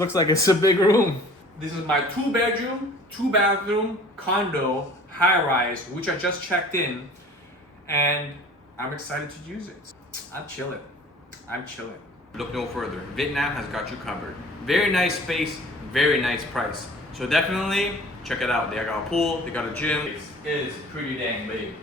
Looks like it's a big room. This is my 2-bedroom, 2-bathroom condo high-rise, which I just checked in, and I'm excited to use it. I'm chilling. Look no further. Vietnam has got you covered. Very nice space, very nice price. So definitely check it out. They got a pool, they got a gym. It is pretty dang big.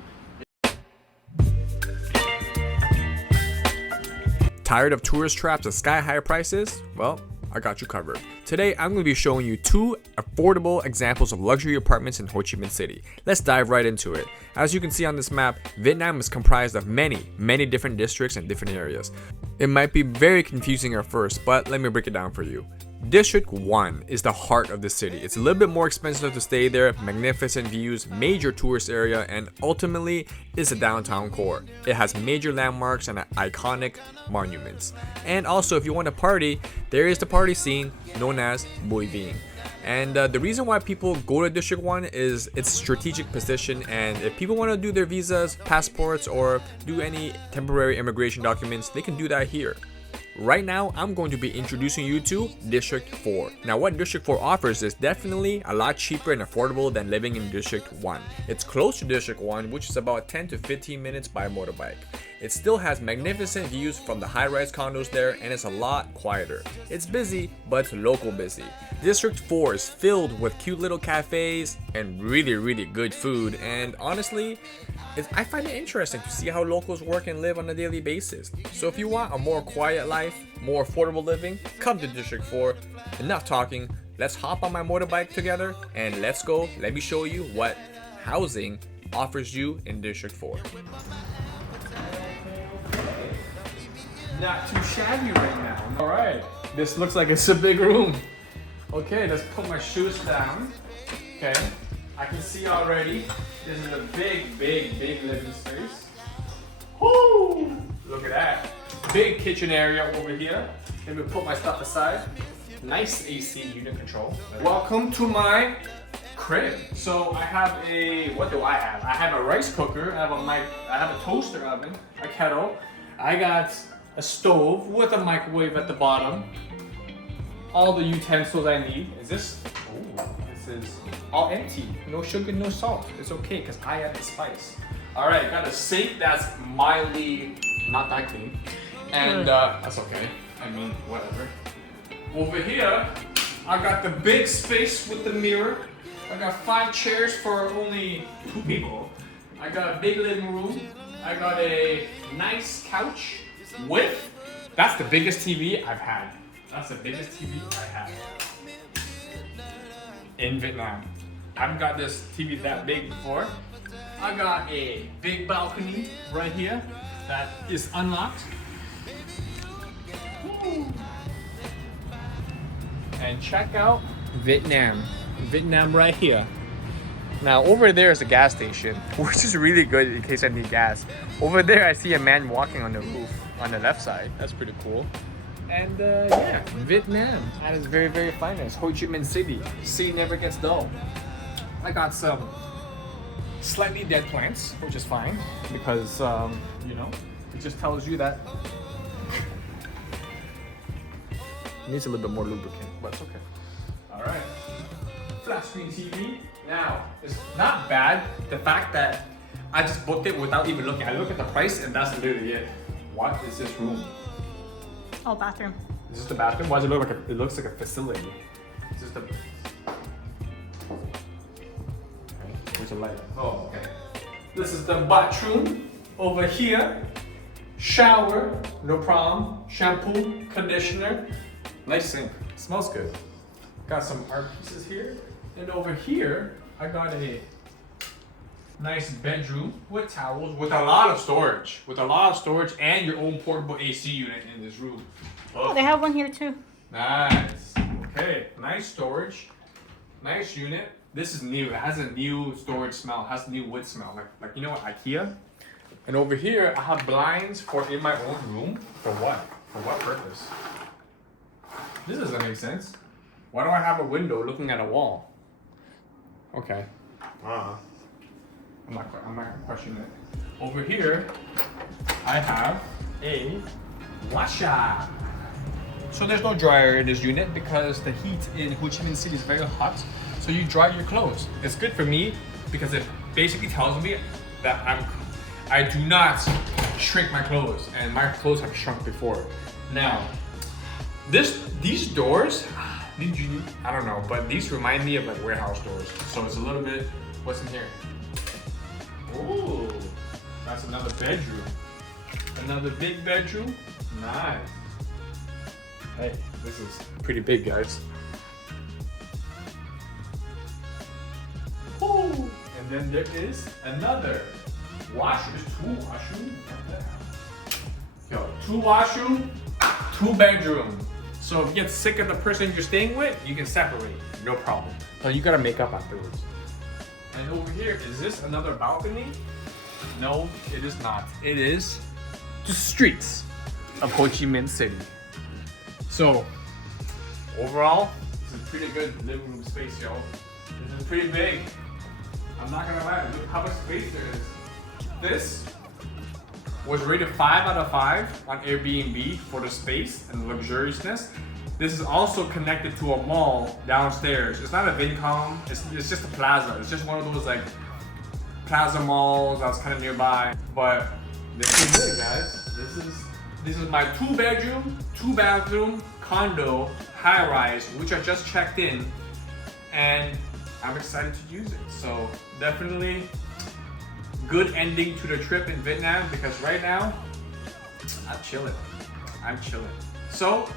Tired of tourist traps and sky-high prices? Well, I got you covered. Today, I'm going to be showing you 2 affordable examples of luxury apartments in Ho Chi Minh City. Let's dive right into it. As you can see on this map, Vietnam is comprised of many different districts and different areas. It might be very confusing at first, but let me break it down for you. District 1 is the heart of the city. It's a little bit more expensive to stay there, magnificent views, major tourist area, and ultimately is a downtown core. It has major landmarks and iconic monuments. And also, if you want to party, there is the party scene known as Bui Vien. And the reason why people go to District 1 is its strategic position, and if people want to do their visas, passports, or do any temporary immigration documents, they can do that here. Right now, I'm going to be introducing you to District 4. Now, what District 4 offers is definitely a lot cheaper and affordable than living in District 1. It's close to District 1, which is about 10 to 15 minutes by motorbike. It still has magnificent views from the high-rise condos there, and it's a lot quieter. It's busy, but it's local busy. District 4 is filled with cute little cafes and really good food, and honestly, I find it interesting to see how locals work and live on a daily basis. So if you want a more quiet life, more affordable living, come to District 4. Enough talking, let's hop on my motorbike together and let's go. Let me show you what housing offers you in District 4. Not too shabby right now. Alright, this looks like it's a big room. Okay, let's put my shoes down. Okay, I can see already this is a big living space. Woo! Look at that. Big kitchen area over here. Let me put my stuff aside. Nice AC unit control. Welcome to my crib. So I have what do I have? I have a rice cooker, I have a toaster oven, a kettle. I got a stove with a microwave at the bottom. All the utensils I need. This is all empty. No sugar, no salt. It's okay because I add the spice. All right, got a sink that's mildly not that clean. And that's okay. I mean, whatever. Over here, I got the big space with the mirror. I got 5 chairs for only 2 people. I got a big living room. I got a nice couch with, that's the biggest TV I've had. That's the biggest TV I have in Vietnam. I haven't got this TV that big before. I got a big balcony right here that is unlocked. Woo. And check out Vietnam. Vietnam right here. Now over there is a gas station, which is really good in case I need gas. Over there I see a man walking on the roof on the left side. That's pretty cool. And yeah, Vietnam at its very finest. Ho Chi Minh City. Sea never gets dull. I got some slightly dead plants, which is fine because you know, it just tells you that it needs a little bit more lubricant, but it's okay. All right, flat screen TV. Now it's not bad. The fact that I just booked it without even looking. I look at the price and that's literally it. What is this room? Oh, bathroom. Is this the bathroom? Why does it look like it looks like a facility? Is this the... Where's the light? Oh, okay. This is the bathroom. Over here, shower, no problem. Shampoo, conditioner, nice sink. Smells good. Got some art pieces here. And over here, I got a nice bedroom with towels, with a lot of storage. And your own portable AC unit in this room. Oh, they have one here too. Nice. Okay, nice storage. Nice unit. This is new. It has a new storage smell. It has a new wood smell. Like you know what, IKEA? And over here, I have blinds for in my own room. For what? For what purpose? This doesn't make sense. Why do I have a window looking at a wall? Okay. I'm not gonna question it. Over here, I have a washer. So there's no dryer in this unit because the heat in Ho Chi Minh City is very hot. So you dry your clothes. It's good for me because it basically tells me that I do not shrink my clothes, and my clothes have shrunk before. Now, these doors, I don't know, but these remind me of like warehouse doors. So it's a little bit, what's in here? Ooh, that's another bedroom. Another big bedroom. Nice. Hey, this is pretty big, guys. Ooh, and then there is another washroom. There's 2 washrooms. Yo, 2 washroom, 2 bedroom. So if you get sick of the person you're staying with, you can separate, no problem. But you gotta make up afterwards. And over here, is this another balcony? No, it is not. It is the streets of Ho Chi Minh City. So, overall, this is pretty good living room space, yo. This is pretty big. I'm not gonna lie, look how much space there is. This was rated 5 out of 5 on Airbnb for the space and luxuriousness. This is also connected to a mall downstairs. It's not a Vincom, it's just a plaza. It's just one of those like plaza malls that's kind of nearby. But this is it, guys. This is my 2-bedroom, 2-bathroom condo high-rise, which I just checked in, and I'm excited to use it. So definitely good ending to the trip in Vietnam, because right now I'm chilling. So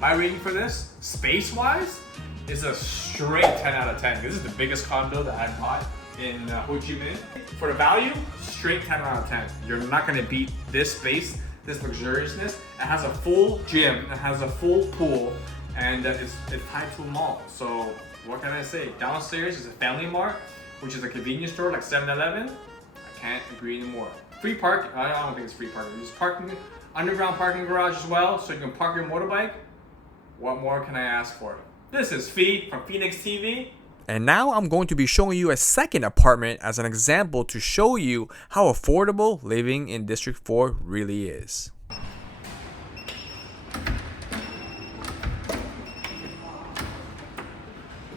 my rating for this, space-wise, is a straight 10 out of 10. This is the biggest condo that I bought in Ho Chi Minh. For the value, straight 10 out of 10. You're not gonna beat this space, this luxuriousness. It has a full gym, it has a full pool, and it's tied to a mall. So what can I say? Downstairs is a Family Mart, which is a convenience store like 7-Eleven. I can't agree anymore. Free parking, I don't think it's free parking. There's parking, underground parking garage as well, so you can park your motorbike. What more can I ask for? This is Phi from Phi-nex TV. And now I'm going to be showing you a second apartment as an example to show you how affordable living in District 4 really is.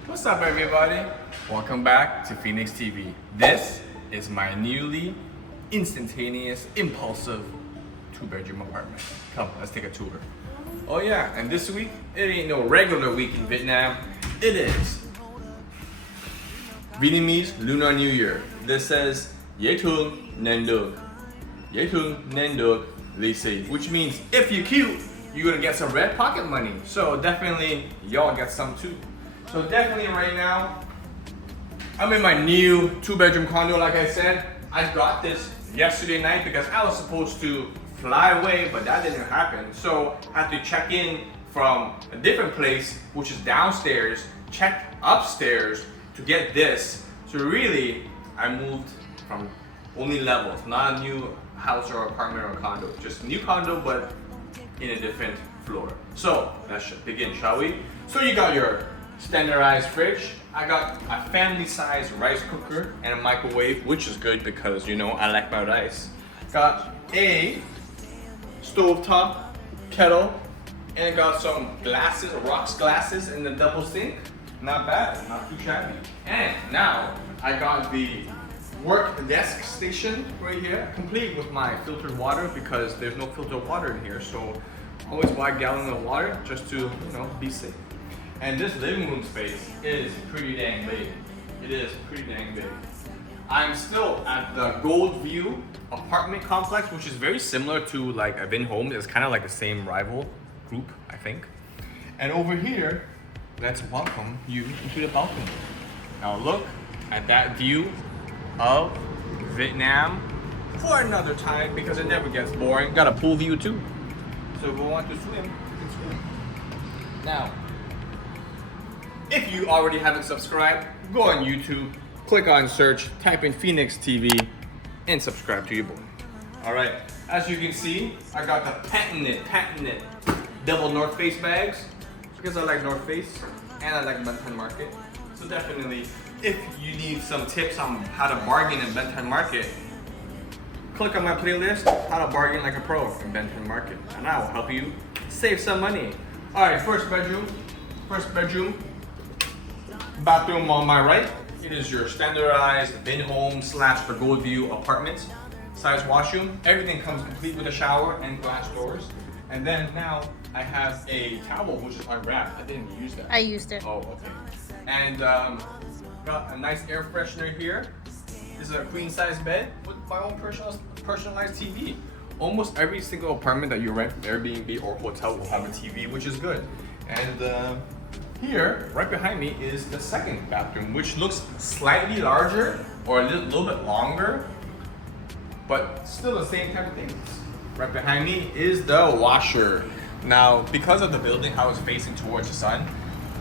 What's up, everybody? Welcome back to Phi-nex TV. This is my newly instantaneous, impulsive 2-bedroom apartment. Come, let's take a tour. Oh yeah, and this week, it ain't no regular week in Vietnam. It is Vietnamese Lunar New Year. This says Ye Thương Nên Được. Ye Thương Nên Được Lì Xì, which means if you're cute, you're gonna get some red pocket money. So definitely y'all get some too. So definitely right now, I'm in my new 2-bedroom condo. Like I said, I got this yesterday night because I was supposed to fly away, but that didn't happen. So I had to check in from a different place, which is downstairs, check upstairs to get this. So really, I moved from only levels, not a new house or apartment or condo, just a new condo, but in a different floor. So let's begin, shall we? So you got your standardized fridge. I got a family-sized rice cooker and a microwave, which is good because, you know, I like my rice. Got a stovetop kettle, and got some glasses, rocks glasses in the double sink. Not bad, not too shabby. And now I got the work desk station right here, complete with my filtered water because there's no filtered water in here. So always buy a gallon of water just to, you know, be safe. And this living room space is pretty dang big. It is pretty dang big. I'm still at the Gold View apartment complex, which is very similar to like a Vin Home. It's kind of like the same rival group, I think. And over here, let's welcome you into the balcony. Now look at that view of Vietnam for another time because it never gets boring. Got a pool view too. So if we want to swim, we can swim. Now, if you already haven't subscribed, go on YouTube, click on search, type in Phi-nex TV, and subscribe to your boy. Alright, as you can see, I got the patented double North Face bags because I like North Face and I like Ben Thanh Market. So definitely, if you need some tips on how to bargain in Ben Thanh Market, click on my playlist, How to Bargain Like a Pro in Ben Thanh Market, and I will help you save some money. All right, first bedroom. Bathroom on my right. It is your standardized in-home / for gold view apartment size washroom. Everything comes complete with a shower and glass doors. And then now I have a towel which is unwrapped. I didn't use that. I used it. Oh, okay. And got a nice air freshener here. This is a queen size bed with my own personalized TV. Almost every single apartment that you rent from Airbnb or hotel will have a TV, which is good. And here, right behind me, is the second bathroom, which looks slightly larger or a little bit longer, but still the same type of things. Right behind me is the washer. Now, because of the building, how it's facing towards the sun,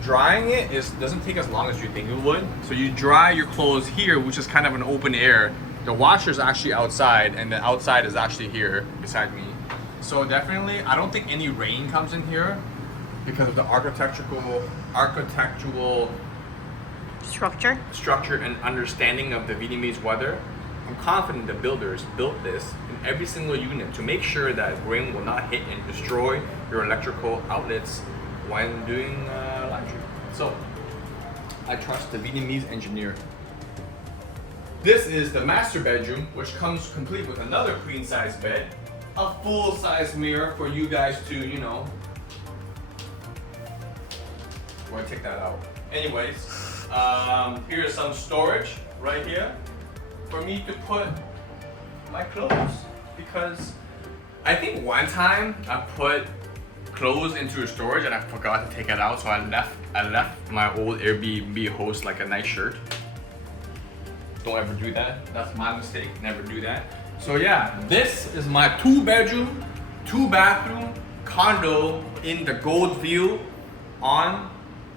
drying it doesn't take as long as you think it would. So you dry your clothes here, which is kind of an open air. The washer is actually outside, and the outside is actually here beside me. So definitely, I don't think any rain comes in here because of the architectural structure and understanding of the Vietnamese weather. I'm confident the builders built this in every single unit to make sure that rain will not hit and destroy your electrical outlets when doing laundry. So I trust the Vietnamese engineer. This is the master bedroom, which comes complete with another queen size bed, a full size mirror for you guys to, you know, we're gonna take that out. Anyways, here's some storage right here for me to put my clothes, because I think one time I put clothes into a storage and I forgot to take it out, so I left my old Airbnb host like a nice shirt. Don't ever do that. That's my mistake. Never do that. So yeah, this is my 2-bedroom, 2-bathroom condo in the gold view on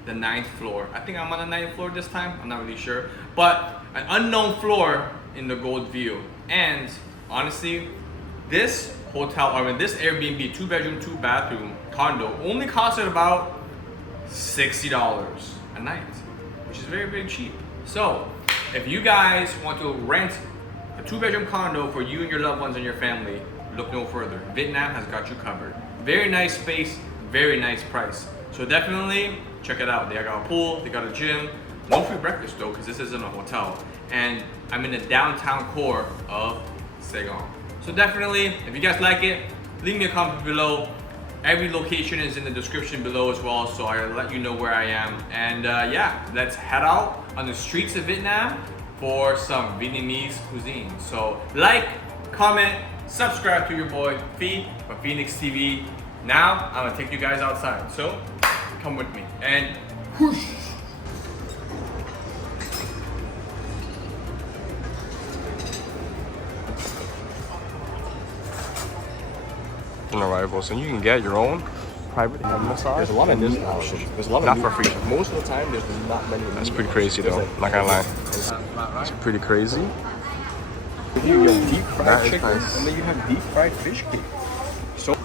the 9th floor. I think I'm on the 9th floor this time. I'm not really sure, but an unknown floor in the gold view. And honestly, this this Airbnb 2-bedroom, 2-bathroom condo only costed about $60 a night, which is very, very cheap. So if you guys want to rent a 2-bedroom condo for you and your loved ones and your family, look no further. Vietnam has got you covered. Very nice space, very nice price. So definitely check it out. They got a pool, they got a gym. No free breakfast though, because this isn't a hotel. And I'm in the downtown core of Saigon. So definitely, if you guys like it, leave me a comment below. Every location is in the description below as well, so I'll let you know where I am. And yeah, let's head out on the streets of Vietnam for some Vietnamese cuisine. So like, comment, subscribe to your boy Phi for Phi-nex TV. Now I'm gonna take you guys outside, so come with me. And whoosh. Arrivals, and you can get your own private head massage. There's a lot of this options. There's a lot of not for free. Most of the time, there's not many. That's pretty crazy though. Not gonna lie. It's pretty crazy. You have deep fried chicken, nice. and then you have deep fried fish cake. So